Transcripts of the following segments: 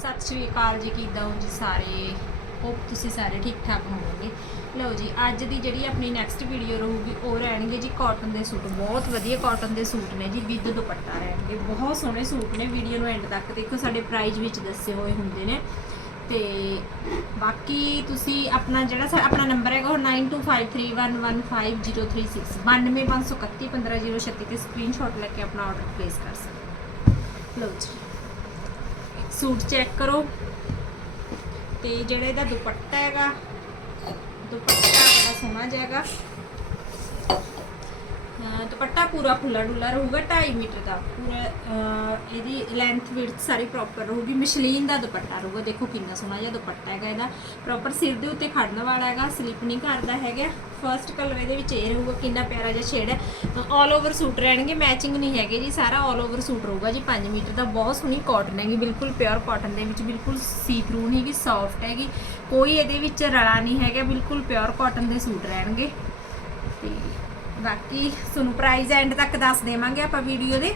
ਸਤਿ ਸ਼੍ਰੀ ਅਕਾਲ ਜੀ, ਕਿੱਦਾਂ ਹੋ ਜੀ ਸਾਰੇ? ਹੋਪ ਤੁਸੀਂ ਸਾਰੇ ਠੀਕ ਠਾਕ ਹੋਵੋਗੇ। ਲਓ ਜੀ, ਅੱਜ ਦੀ ਜਿਹੜੀ ਆਪਣੀ ਨੈਕਸਟ ਵੀਡੀਓ ਰਹੂਗੀ, ਉਹ ਰਹਿਣਗੇ ਜੀ ਕਾਟਨ ਦੇ ਸੂਟ। ਬਹੁਤ ਵਧੀਆ ਕਾਟਨ ਦੇ ਸੂਟ ਨੇ ਜੀ, ਵਿਦ ਦੁਪੱਟਾ ਰਹਿਣਗੇ। ਬਹੁਤ ਸੋਹਣੇ ਸੂਟ ਨੇ ਵੀਡੀਓ ਨੂੰ ਐਂਡ ਤੱਕ ਦੇਖੋ, ਸਾਡੇ ਪ੍ਰਾਈਸ ਵਿੱਚ ਦੱਸੇ ਹੋਏ ਹੁੰਦੇ ਨੇ। ਤੇ ਬਾਕੀ ਤੁਸੀਂ ਆਪਣਾ ਜਿਹੜਾ ਸਾ- ਆਪਣਾ ਨੰਬਰ ਹੈਗਾ, ਉਹ 9253115036 9251311536 ਤੇ ਸਕਰੀਨਸ਼ਾਟ ਲੈ ਕੇ ਆਪਣਾ ਆਰਡਰ ਪਲੇਸ ਕਰ ਸਕਦੇ ਲਓ ਜੀ। ਸੂਟ ਚੈੱਕ ਕਰੋ। ਤੇ ਜਿਹੜਾ ਇਹਦਾ ਦੁਪੱਟਾ ਹੈਗਾ ਦੁਪੱਟਾ ਬੜਾ ਸੋਹਣਾ ਜਿਹਾ ਦੁਪੱਟਾ ਪੂਰਾ ਖੁੱਲਾ ਡੁੱਲਾ ਰਹੂਗਾ 2.5 ਮੀਟਰ ਦਾ। ਪੂਰਾ, ਅਹ, ਇਹਦੀ ਲੈਂਥ ਵਿਡਥ ਸਾਰੀ ਪ੍ਰੋਪਰ ਰਹੂਗੀ। ਮਸ਼ਲੀਨ ਦਾ ਦੁਪੱਟਾ ਰਹੂਗਾ। ਦੇਖੋ ਕਿੰਨਾ ਸੋਹਣਾ ਜਿਹਾ ਦੁਪੱਟਾ ਹੈਗਾ ਇਹਦਾ। ਪ੍ਰੋਪਰ ਸਿਰ ਦੇ ਉੱਤੇ ਖੜਨ ਵਾਲਾ ਹੈਗਾ ਸਲਿਪ ਨਹੀਂ ਕਰਦਾ ਹੈਗਾ। ਫਰਸਟ ਕਲਰ ਇਹਦੇ ਵਿੱਚ ਇਹ ਰਹੂਗਾ, ਕਿੰਨਾ ਪਿਆਰਾ ਜਿਹਾ ਸ਼ੇਡ ਹੈ। ਆਲ ਓਵਰ ਸੂਟ ਰਹਿਣਗੇ ਮੈਚਿੰਗ ਨਹੀਂ ਹੈਗੇ ਜੀ। ਸਾਰਾ ਆਲ ਓਵਰ ਸੂਟ ਰਹੂਗਾ ਜੀ 5 ਮੀਟਰ ਦਾ। ਬਹੁਤ ਸੋਹਣੀ ਕਾਟਨ ਹੈਗੀ, ਬਿਲਕੁਲ ਪਿਓਰ ਕਾਟਨ ਦੇ ਵਿੱਚ, ਬਿਲਕੁਲ ਸੀ ਥਰੂ ਨਹੀਂ ਹੈਗੀ ਸੌਫਟ ਹੈਗੀ। ਕੋਈ ਇਹਦੇ ਵਿੱਚ ਰਲਾ ਨਹੀਂ ਹੈਗਾ, ਬਿਲਕੁਲ ਪਿਓਰ ਕਾਟਨ ਦੇ ਸੂਟ ਰਹਿਣਗੇ। ਤੇ ਬਾਕੀ ਤੁਹਾਨੂੰ ਪ੍ਰਾਈਜ਼ ਐਂਡ ਤੱਕ ਦੱਸ ਦੇਵਾਂਗੇ ਆਪਾਂ ਵੀਡੀਓ ਦੇ।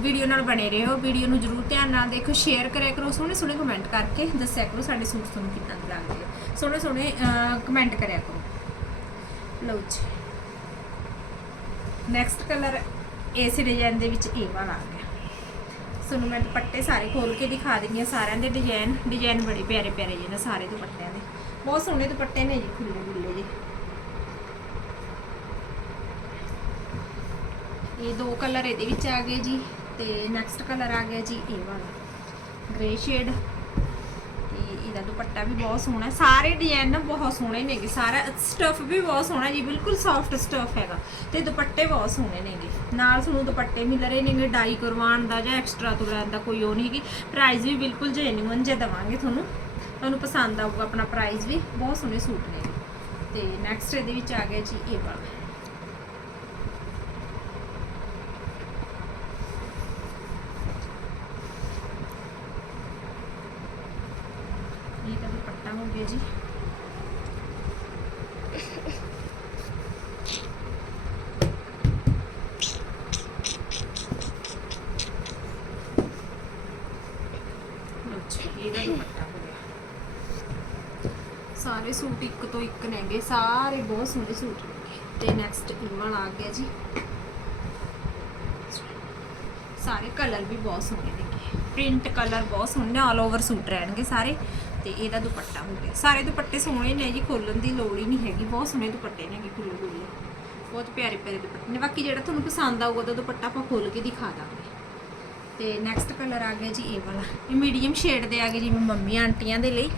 ਵੀਡੀਓ ਨਾਲ ਬਣੇ ਰਹੋ। ਵੀਡੀਓ ਨੂੰ ਜਰੂਰ ਧਿਆਨ ਨਾਲ ਦੇਖੋ ਸ਼ੇਅਰ ਕਰਿਆ ਕਰੋ, ਸੋਹਣੇ ਸੋਹਣੇ ਕਮੈਂਟ ਕਰਕੇ ਦੱਸਿਆ ਕਰੋ ਸਾਡੇ ਸੂਟ ਤੁਹਾਨੂੰ ਕਿੱਦਾਂ ਦੇ ਲੱਗਦੇ ਆ। ਸੋਹਣੇ ਸੋਹਣੇ ਕਮੈਂਟ ਕਰਿਆ ਕਰੋ। ਲਓ ਜੀ। ਨੈਕਸਟ ਕਲਰ ਇਸ ਡਿਜ਼ਾਈਨ ਦੇ ਵਿੱਚ ਇਹ ਵਾਲਾ ਆ ਗਿਆ। ਤੁਹਾਨੂੰ ਮੈਂ ਦੁਪੱਟੇ ਸਾਰੇ ਖੋਲ ਕੇ ਦਿਖਾ ਦਿੰਦੀ ਹਾਂ ਸਾਰਿਆਂ ਦੇ ਡਿਜ਼ਾਈਨ ਡਿਜ਼ਾਈਨ ਬੜੇ ਪਿਆਰੇ ਪਿਆਰੇ ਜਿਹੇ ਨੇ ਸਾਰੇ ਦੁਪੱਟਿਆਂ ਦੇ। ਬਹੁਤ ਸੋਹਣੇ ਦੁਪੱਟੇ ਨੇ ਜੀ ਖੁੱਲੇ ਖੁੱਲੇ ਜਿਹੇ। ਇਹ ਦੋ ਕਲਰ ਇਹਦੇ ਵਿੱਚ ਆ ਗਏ ਜੀ ਤੇ ਨੈਕਸਟ ਕਲਰ ਆ ਗਿਆ ਜੀ ਇਹ ਵਾਲਾ। ਗ੍ਰੇ ਸ਼ੇਡ ਤੇ ਇਹਦਾ ਦੁਪੱਟਾ ਵੀ ਬਹੁਤ ਸੋਹਣਾ ਸਾਰੇ ਡਿਜ਼ਾਈਨ ਨਾ ਬਹੁਤ ਸੋਹਣੇ ਨੇਗੇ ਸਾਰਾ ਸਟਫ ਵੀ ਬਹੁਤ ਸੋਹਣਾ ਜੀ, ਬਿਲਕੁਲ ਸੌਫਟ ਸਟਫ ਹੈਗਾ ਤੇ ਦੁਪੱਟੇ ਬਹੁਤ ਸੋਹਣੇ ਨੇਗੇ ਨਾਲ ਤੁਹਾਨੂੰ ਦੁਪੱਟੇ ਮਿਲ ਰਹੇ ਨੇਗੇ ਡਾਈ ਕਰਵਾਉਣ ਦਾ ਜਾਂ ਐਕਸਟਰਾ ਤੋਂ ਲੈਣ ਦਾ ਕੋਈ ਉਹ ਨਹੀਂ ਹੈਗੀ। ਪ੍ਰਾਈਸ ਵੀ ਬਿਲਕੁਲ ਜੈਨੂਇਨ ਜੇ ਦਵਾਂਗੇ ਤੁਹਾਨੂੰ ਤੁਹਾਨੂੰ ਪਸੰਦ ਆਊਗਾ ਆਪਣਾ ਪ੍ਰਾਈਸ ਵੀ, ਬਹੁਤ ਸੋਹਣੇ ਸੂਟ ਨੇ ਤੇ ਨੈਕਸਟ ਇਹਦੇ ਵਿੱਚ ਆ ਗਿਆ ਜੀ ਇਹ ਵਾਲਾ ਇਹ ਤਾਂ ਦੁਪੱਟਾ ਹੋ ਗਿਆ। ਜੀ ਸਾਰੇ ਸੂਟ ਇੱਕ ਤੋਂ ਇੱਕ ਨੇਗੇ ਸਾਰੇ ਬਹੁਤ ਸੋਹਣੇ ਸੂਟ ਨੇ। ਤੇ ਨੈਕਸਟ ਇਹ ਵਾਲਾ ਆ ਗਿਆ ਜੀ। ਸਾਰੇ ਕਲਰ ਵੀ ਬਹੁਤ ਸੋਹਣੇ ਨੇਗੇ ਪ੍ਰਿੰਟ ਕਲਰ ਬਹੁਤ ਸੋਹਣੇ ਆਲ ਓਵਰ ਸੂਟ ਰਹਿਣਗੇ ਸਾਰੇ। ਤੇ ਇਹਦਾ ਦੁਪੱਟਾ ਹੋ ਗਿਆ। ਸਾਰੇ ਦੁਪੱਟੇ ਸੋਹਣੇ ਨੇ ਜੀ, ਖੋਲਣ ਦੀ ਲੋੜ ਹੀ ਨਹੀਂ ਹੈਗੀ। ਬਹੁਤ ਸੋਹਣੇ ਦੁਪੱਟੇ ਨੇਗੇ ਖੁੱਲੇ ਖੁੱਲੇ ਬਹੁਤ ਪਿਆਰੇ ਪਿਆਰੇ ਦੁਪੱਟੇ ਨੇ। ਬਾਕੀ ਜਿਹੜਾ ਤੁਹਾਨੂੰ ਪਸੰਦ ਆਊਗਾ, ਉਹਦਾ ਦੁਪੱਟਾ ਆਪਾਂ ਖੋਲ ਕੇ ਦਿਖਾ ਦਾਂਗੇ। ਤੇ ਨੈਕਸਟ ਕਲਰ ਆ ਗਿਆ ਜੀ, ਇਹ ਵਾਲਾ। ਇਹ ਮੀਡੀਅਮ ਸ਼ੇਡ ਦੇ ਆ ਗਏ ਜਿਵੇਂ ਮੰਮੀ ਆਂਟੀਆਂ ਦੇ ਲਈ।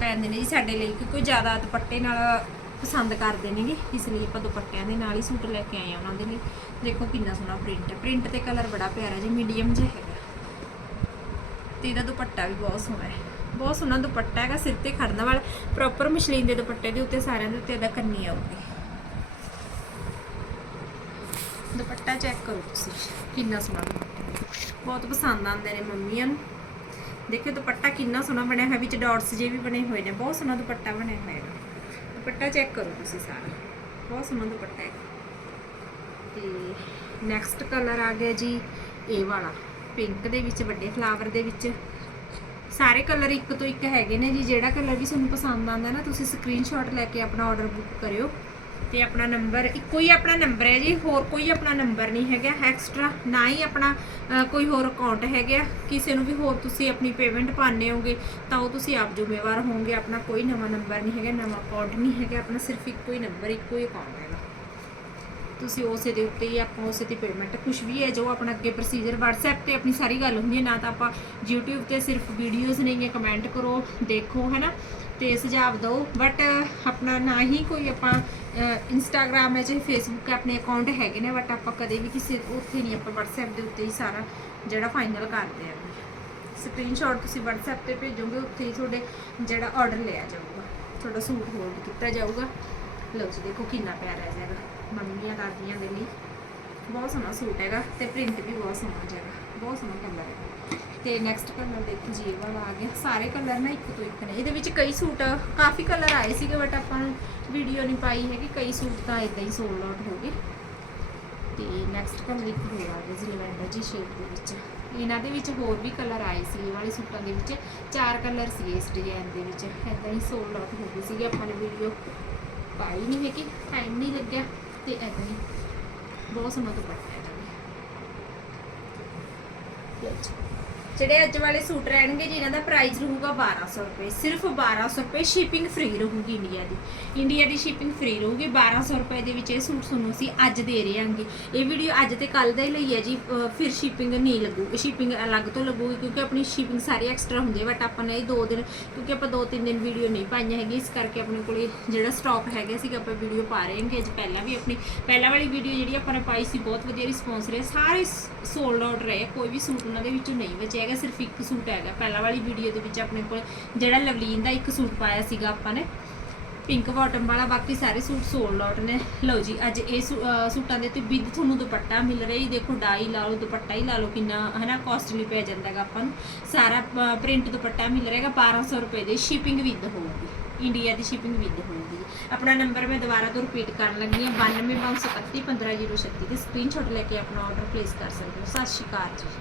ਕਹਿੰਦੇ ਨੇ ਜੀ, ਸਾਡੇ ਲਈ, ਕਿਉਂਕਿ ਕੋਈ ਜ਼ਿਆਦਾ ਦੁਪੱਟੇ ਨਾਲ ਪਸੰਦ ਕਰਦੇ ਨੇਗੇ, ਇਸ ਲਈ ਆਪਾਂ ਦੁਪੱਟਿਆਂ ਦੇ ਨਾਲ ਹੀ ਸੂਟ ਲੈ ਕੇ ਆਏ ਆ ਉਹਨਾਂ ਦੇ ਲਈ। ਦੇਖੋ ਕਿੰਨਾ ਸੋਹਣਾ ਪ੍ਰਿੰਟ ਹੈ। ਪ੍ਰਿੰਟ ਤੇ ਕਲਰ ਬੜਾ ਪਿਆਰਾ ਜੀ ਮੀਡੀਅਮ ਜਿਹਾ ਹੈਗਾ। ਤੇ ਇਹਦਾ ਦੁਪੱਟਾ ਵੀ ਬਹੁਤ ਸੋਹਣਾ ਹੈ। ਬਹੁਤ ਸੋਹਣਾ ਦੁਪੱਟਾ ਹੈਗਾ, ਸਿਰ ਤੇ ਖੜਨ ਵਾਲਾ। ਪ੍ਰੋਪਰ ਮਸ਼ਲੀਨ ਦੇ ਦੁਪੱਟੇ ਦੇ ਉੱਤੇ ਸਾਰਿਆਂ ਦੇ ਉੱਤੇ ਇਹਦਾ ਕੰਨੀ ਆਊਗੀ। ਦੁਪੱਟਾ ਚੈੱਕ ਕਰੋ ਤੁਸੀਂ। ਕਿੰਨਾ ਸੋਹਣਾ ਦੁਪੱਟਾ ਬਹੁਤ ਪਸੰਦ ਆਉਂਦੇ ਨੇ ਮੰਮੀਆਂ ਨੂੰ। ਦੇਖੋ ਦੁਪੱਟਾ ਕਿੰਨਾ ਸੋਹਣਾ ਬਣਿਆ ਹੋਇਆ, ਵਿੱਚ ਡਾਟਸ ਜੇ ਵੀ ਬਣੇ ਹੋਏ ਨੇ। ਬਹੁਤ ਸੋਹਣਾ ਦੁਪੱਟਾ ਬਣਿਆ ਹੋਇਆ ਹੈ ਦੁਪੱਟਾ ਚੈੱਕ ਕਰੋ ਤੁਸੀਂ ਸਾਰਾ। ਬਹੁਤ ਸੋਹਣਾ ਦੁਪੱਟਾ ਹੈ ਤੇ ਨੈਕਸਟ ਕਲਰ ਆ ਗਿਆ ਜੀ, ਇਹ ਵਾਲਾ। ਪਿੰਕ ਦੇ ਵਿੱਚ, ਵੱਡੇ ਫਲਾਵਰ ਦੇ ਵਿੱਚ। ਸਾਰੇ ਕਲਰ ਇੱਕ ਤੋਂ ਇੱਕ ਹੈਗੇ ਨੇ ਜੀ। ਜਿਹੜਾ ਕਲਰ ਵੀ ਤੁਹਾਨੂੰ ਪਸੰਦ ਆਉਂਦਾ ਨਾ, ਤੁਸੀਂ ਸਕਰੀਨਸ਼ਾਟ ਲੈ ਕੇ ਆਪਣਾ ਆਰਡਰ ਬੁੱਕ ਕਰਿਓ। ਤੇ ਆਪਣਾ ਨੰਬਰ, ਇੱਕੋ ਹੀ ਆਪਣਾ ਨੰਬਰ ਹੈ ਜੀ, ਹੋਰ ਕੋਈ ਆਪਣਾ ਨੰਬਰ ਨਹੀਂ ਹੈਗਾ ਐਕਸਟਰਾ ਨਾ ਹੀ ਆਪਣਾ ਕੋਈ ਹੋਰ ਅਕਾਊਂਟ ਹੈਗਾ। ਕਿਸੇ ਨੂੰ ਵੀ ਹੋਰ ਤੁਸੀਂ ਆਪਣੀ ਪੇਮੈਂਟ ਪਾਣੇ ਹੋਗੇ, ਤਾਂ ਉਹ ਤੁਸੀਂ ਆਪ ਜ਼ਿੰਮੇਵਾਰ ਹੋਵੋਗੇ, ਆਪਣਾ ਕੋਈ ਨਵਾਂ ਨੰਬਰ ਨਹੀਂ ਹੈਗਾ, ਨਵਾਂ ਅਕਾਊਂਟ ਨਹੀਂ ਹੈਗਾ, ਆਪਣਾ ਸਿਰਫ ਇੱਕੋ ਹੀ ਨੰਬਰ, ਇੱਕੋ ਹੀ ਅਕਾਊਂਟ ਹੈਗਾ। ਤੁਸੀਂ ਉਸੇ ਦੇ ਉੱਤੇ ਹੀ ਆਪਾਂ ਉਸੇ ਤੇ ਪੇਮੈਂਟ ਕੁਝ ਵੀ ਹੈ ਜੋ ਆਪਣਾ ਅੱਗੇ ਪ੍ਰੋਸੀਜਰ WhatsApp ਤੇ ਆਪਣੀ ਸਾਰੀ ਗੱਲ ਹੁੰਦੀ ਹੈ, ਨਾ ਤਾਂ ਆਪਾਂ YouTube ਤੇ ਸਿਰਫ ਵੀਡੀਓਜ਼ ਨਹੀਂ ਹੈ ਕਮੈਂਟ ਕਰੋ, ਦੇਖੋ, ਹੈਨਾ, ਤੇ ਸੁਝਾਅ ਦਿਓ। ਬਟ ਆਪਣਾ ਨਾ ਹੀ ਕੋਈ ਆਪਾਂ ਇੰਸਟਾਗ੍ਰam ਹੈ ਚਾਹੇ ਫੇਸਬੁੱਕ ਹੈ ਆਪਣੇ ਅਕਾਊਂਟ ਹੈਗੇ ਨੇ ਬਟ ਆਪਾਂ ਕਦੇ ਵੀ ਕਿਸੇ, ਉੱਥੇ ਨਹੀਂ ਆਪਾਂ WhatsApp ਦੇ ਉੱਤੇ ਹੀ ਸਾਰਾ ਜਿਹੜਾ ਫਾਈਨਲ ਕਰਦੇ ਆ ਸਕਰੀਨਸ਼ਾਟ ਤੁਸੀਂ WhatsApp ਤੇ ਭੇਜੋਗੇ, ਉੱਥੇ ਹੀ ਤੁਹਾਡੇ ਜਿਹੜਾ ਆਰਡਰ ਲਿਆ ਜਾਊਗਾ, ਤੁਹਾਡਾ ਸੂਟ ਹੋਲਡ ਕੀਤਾ ਜਾਊਗਾ। ਲਓ ਜੀ, ਦੇਖੋ ਕਿੰਨਾ ਪਿਆਰਾ ਹੈਗਾ ਮੰਮੀਆਂ ਦਾਦੀਆਂ ਦੇ ਲਈ ਬਹੁਤ ਸੋਹਣਾ ਸੂਟ ਹੈਗਾ ਤੇ ਪ੍ਰਿੰਟ ਵੀ ਬਹੁਤ ਸੋਹਣਾ ਜਿਹਾ ਹੈਗਾ ਬਹੁਤ ਸੋਹਣਾ ਕਲਰ ਹੈ। ਤੇ ਨੈਕਸਟ ਕਲਰ ਦੇਖੋ ਜੀ, ਇਹ ਵਾਲਾ ਆ ਗਿਆ। ਸਾਰੇ ਕਲਰ ਨਾ ਇੱਕ ਤੋਂ ਇੱਕ ਨੇ। ਇਹਦੇ ਵਿੱਚ ਕਈ ਸੂਟ ਕਾਫੀ ਕਲਰ ਆਏ ਸੀਗੇ ਬਟ ਆਪਾਂ ਨੂੰ ਵੀਡੀਓ ਨਹੀਂ ਪਾਈ ਹੈਗੀ। ਕਈ ਸੂਟ ਤਾਂ ਇਦਾਂ ਹੀ ਸੋਲਡ ਆਊਟ ਹੋ ਗਏ। ਤੇ ਨੈਕਸਟ ਕਲਰ ਇੱਕ ਹੋਰ ਆ ਗਿਆ ਜੀ ਲਵੈਂਡਰ ਜੀ ਸ਼ੇਡ ਦੇ ਵਿੱਚ। ਇਹਨਾਂ ਦੇ ਵਿੱਚ ਹੋਰ ਵੀ ਕਲਰ ਆਏ ਸੀ, ਇਹ ਵਾਲੇ ਸੂਟਾਂ ਦੇ ਵਿੱਚ। ਚਾਰ ਕਲਰ ਸੀ ਇਸ ਡਿਜ਼ਾਈਨ ਦੇ ਵਿੱਚ। ਐਦਾਂ ਹੀ ਸੋਲਡ ਆਊਟ ਹੋ ਗਈ ਸੀਗੀ। ਆਪਾਂ ਨੇ ਵੀਡੀਓ ਪਾਈ ਨਹੀਂ ਹੈਗੀ ਟਾਈਮ ਨਹੀਂ ਲੱਗਿਆ ਤੇ ਐਦਾਂ ਹੀ ਬਹੁਤ ਸੋਹਣਾ ਦੁਪੱਟਾ ਹੈ ਇਹਦਾ ਜਿਹੜੇ ਅੱਜ ਵਾਲੇ ਸੂਟ ਰਹਿਣਗੇ ਜੀ, ਇਹਨਾਂ ਦਾ ਪ੍ਰਾਈਸ ਰਹੂਗਾ 1200 ਰੁਪਏ। ਸਿਰਫ 1200 ਰੁਪਏ ਸ਼ਿਪਿੰਗ ਫ੍ਰੀ ਰਹੂਗੀ ਇੰਡੀਆ ਦੀ। ਇੰਡੀਆ ਦੀ ਸ਼ਿਪਿੰਗ ਫ੍ਰੀ ਰਹੂਗੀ। 1200 ਰੁਪਏ ਦੇ ਵਿੱਚ ਇਹ ਸੂਟ ਤੁਹਾਨੂੰ ਅਸੀਂ ਅੱਜ ਦੇ ਰਹੇ ਹਾਂਗੇ। ਇਹ ਵੀਡੀਓ ਅੱਜ ਤੇ ਕੱਲ ਦਾ ਹੀ ਲਈ ਹੈ ਜੀ ਫਿਰ ਸ਼ਿਪਿੰਗ ਨਹੀਂ ਲੱਗੂ। ਸ਼ਿਪਿੰਗ ਅਲੱਗ ਤੋਂ ਲੱਗੂਗੀ ਕਿਉਂਕਿ ਆਪਣੀ ਸ਼ਿਪਿੰਗ ਸਾਰੀ ਐਕਸਟਰਾ ਹੁੰਦੀ ਹੈ ਬਟ ਆਪਾਂ ਨੇ ਇਹ ਦੋ ਦਿਨ, ਕਿਉਂਕਿ ਆਪਾਂ ਦੋ ਤਿੰਨ ਦਿਨ ਵੀਡੀਓ ਨਹੀਂ ਪਾਈਆਂ ਹੈਗੀ ਇਸ ਕਰਕੇ ਆਪਣੇ ਕੋਲੇ ਜਿਹੜਾ ਸਟਾਕ ਹੈਗਾ ਸੀਗਾ, ਆਪਾਂ ਵੀਡੀਓ ਪਾ ਰਹੇ ਹਾਂਗੇ। ਅੱਜ ਪਹਿਲਾਂ ਵੀ ਆਪਣੀ, ਪਹਿਲਾਂ ਵਾਲੀ ਵੀਡੀਓ ਜਿਹੜੀ ਆਪਾਂ ਨੇ ਪਾਈ ਸੀ, ਬਹੁਤ ਵਧੀਆ ਰਿਸਪੌਂਸ ਰਿਹਾ। ਸਾਰੇ ਸੋਲਡ ਆਊਟ ਰਹੇ, ਕੋਈ ਵੀ ਸੂਟ ਉਹਨਾਂ ਦੇ ਵਿੱਚੋਂ ਨਹੀਂ ਬਚਿਆ ਹੈਗਾ ਸਿਰਫ ਇੱਕ ਸੂਟ ਹੈਗਾ। ਪਹਿਲਾਂ ਵਾਲੀ ਵੀਡੀਓ ਦੇ ਵਿੱਚ ਆਪਣੇ ਕੋਲ ਜਿਹੜਾ ਲਵਲੀਨ ਦਾ ਇੱਕ ਸੂਟ ਪਾਇਆ ਸੀਗਾ ਆਪਾਂ ਨੇ ਪਿੰਕ ਬਾਟਮ ਵਾਲਾ, ਬਾਕੀ ਸਾਰੇ ਸੂਟ ਸੋਲ ਆਊਟ ਨੇ। ਲਓ ਜੀ, ਅੱਜ ਇਹ ਸੂ- ਸੂਟਾਂ ਦੇ ਉੱਤੇ ਵਿਦ ਤੁਹਾਨੂੰ ਦੁਪੱਟਾ ਮਿਲ ਰਿਹਾ ਜੀ। ਦੇਖੋ ਡਾਈ ਲਾ ਲਓ, ਦੁਪੱਟਾ ਹੀ ਲਾ ਲਓ, ਕਿੰਨਾ, ਹਨਾ ਕਾਸਟਲੀ ਪੈ ਜਾਂਦਾ ਹੈਗਾ ਆਪਾਂ ਨੂੰ। ਸਾਰਾ ਪ੍ਰਿੰਟ ਦੁਪੱਟਾ ਮਿਲ ਰਿਹਾ ਹੈਗਾ 1200 ਰੁਪਏ ਦੇ। ਸ਼ਿਪਿੰਗ ਵਿਦ ਹੋਊਗੀ। ਇੰਡੀਆ ਦੀ ਸ਼ਿਪਿੰਗ ਵਿਦ ਹੋਊਗੀ। ਆਪਣਾ ਨੰਬਰ ਮੈਂ ਦੁਬਾਰਾ ਤੋਂ ਰਿਪੀਟ ਕਰਨ ਲੱਗੀ ਹਾਂ। 92 15036 ਤੇ ਸਕਰੀਨਸ਼ਾਟ ਲੈ ਕੇ ਆਪਣਾ ਆਰਡਰ ਪਲੇਸ ਕਰ ਸਕਦੇ ਹੋ। ਸਤਿ ਸ਼੍ਰੀ ਅਕਾਲ ਜੀ।